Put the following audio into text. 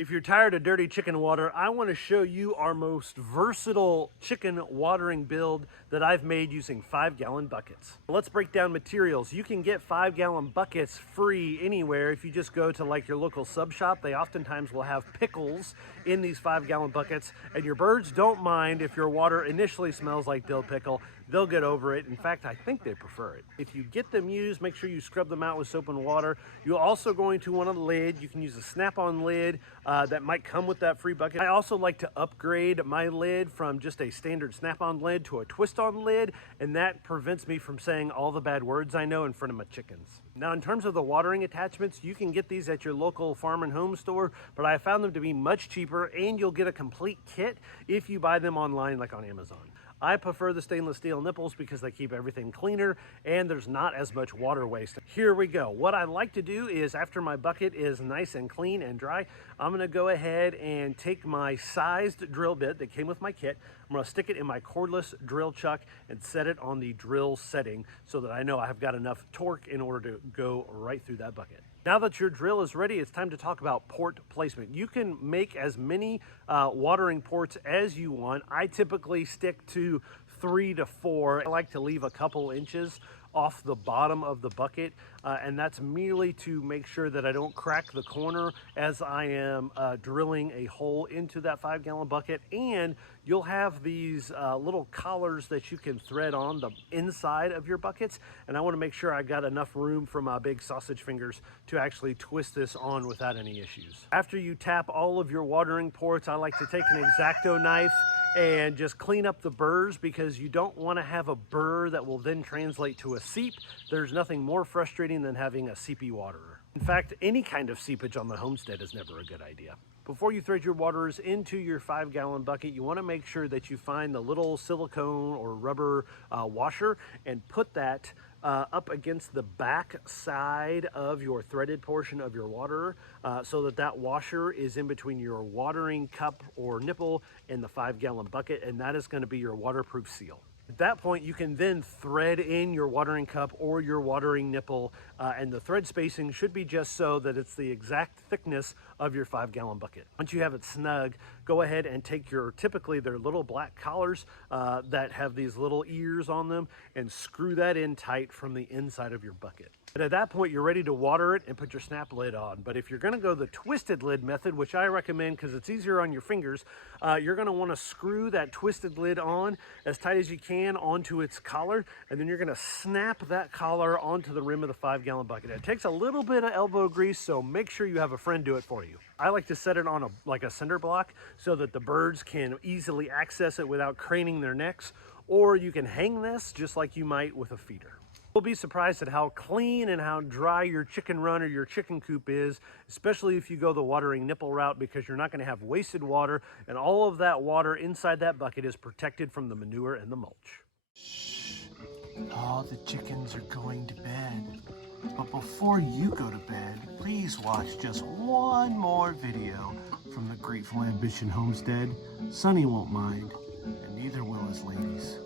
If you're tired of dirty chicken water, I want to show you our most versatile chicken watering build that I've made using 5-gallon buckets. Let's break down materials. You can get 5-gallon buckets free anywhere if you just go to like your local sub shop. They oftentimes will have pickles in these 5-gallon buckets, and your birds don't mind if your water initially smells like dill pickle. They'll get over it. In fact, I think they prefer it. If you get them used, make sure you scrub them out with soap and water. You're also going to want a lid. You can use a snap-on lid that might come with that free bucket. I also like to upgrade my lid from just a standard snap-on lid to a twist-on lid, and that prevents me from saying all the bad words I know in front of my chickens. Now, in terms of the watering attachments, you can get these at your local farm and home store, but I found them to be much cheaper, and you'll get a complete kit if you buy them online, like on Amazon. I prefer the stainless steel nipples because they keep everything cleaner and there's not as much water waste. Here we go. What I like to do is, after my bucket is nice and clean and dry, I'm gonna go ahead and take my sized drill bit that came with my kit. I'm gonna stick it in my cordless drill chuck and set it on the drill setting so that I know I've got enough torque in order to go right through that bucket. Now that your drill is ready, it's time to talk about port placement. You can make as many watering ports as you want. I typically stick to 3 to 4. I like to leave a couple inches off the bottom of the bucket, and that's merely to make sure that I don't crack the corner as I am drilling a hole into that 5-gallon bucket. And you'll have these little collars that you can thread on the inside of your buckets, and I want to make sure I got enough room for my big sausage fingers to actually twist this on without any issues. After you tap all of your watering ports, I like to take an X-Acto knife and just clean up the burrs, because you don't want to have a burr that will then translate to a seep. There's nothing more frustrating than having a seepy waterer. In fact, any kind of seepage on the homestead is never a good idea. Before you thread your waterers into your 5-gallon bucket, you want to make sure that you find the little silicone or rubber washer and put that up against the back side of your threaded portion of your waterer, so that that washer is in between your watering cup or nipple and the 5-gallon bucket, and that is going to be your waterproof seal. At that point, you can then thread in your watering cup or your watering nipple, and the thread spacing should be just so that it's the exact thickness of your 5-gallon bucket. Once you have it snug, go ahead and take your, typically they're little black collars that have these little ears on them, and screw that in tight from the inside of your bucket. And at that point, you're ready to water it and put your snap lid on. But if you're gonna go the twisted lid method, which I recommend because it's easier on your fingers, you're gonna wanna screw that twisted lid on as tight as you can onto its collar, and then you're gonna snap that collar onto the rim of the 5-gallon bucket. It takes a little bit of elbow grease, so make sure you have a friend do it for you. I like to set it on like a cinder block so that the birds can easily access it without craning their necks, or you can hang this just like you might with a feeder. You'll be surprised at how clean and how dry your chicken run or your chicken coop is, especially if you go the watering nipple route, because you're not going to have wasted water, and all of that water inside that bucket is protected from the manure and the mulch. Shh. All the chickens are going to bed. But before you go to bed, please watch just one more video from the Grateful Ambition Homestead. Sonny won't mind, and neither will his ladies.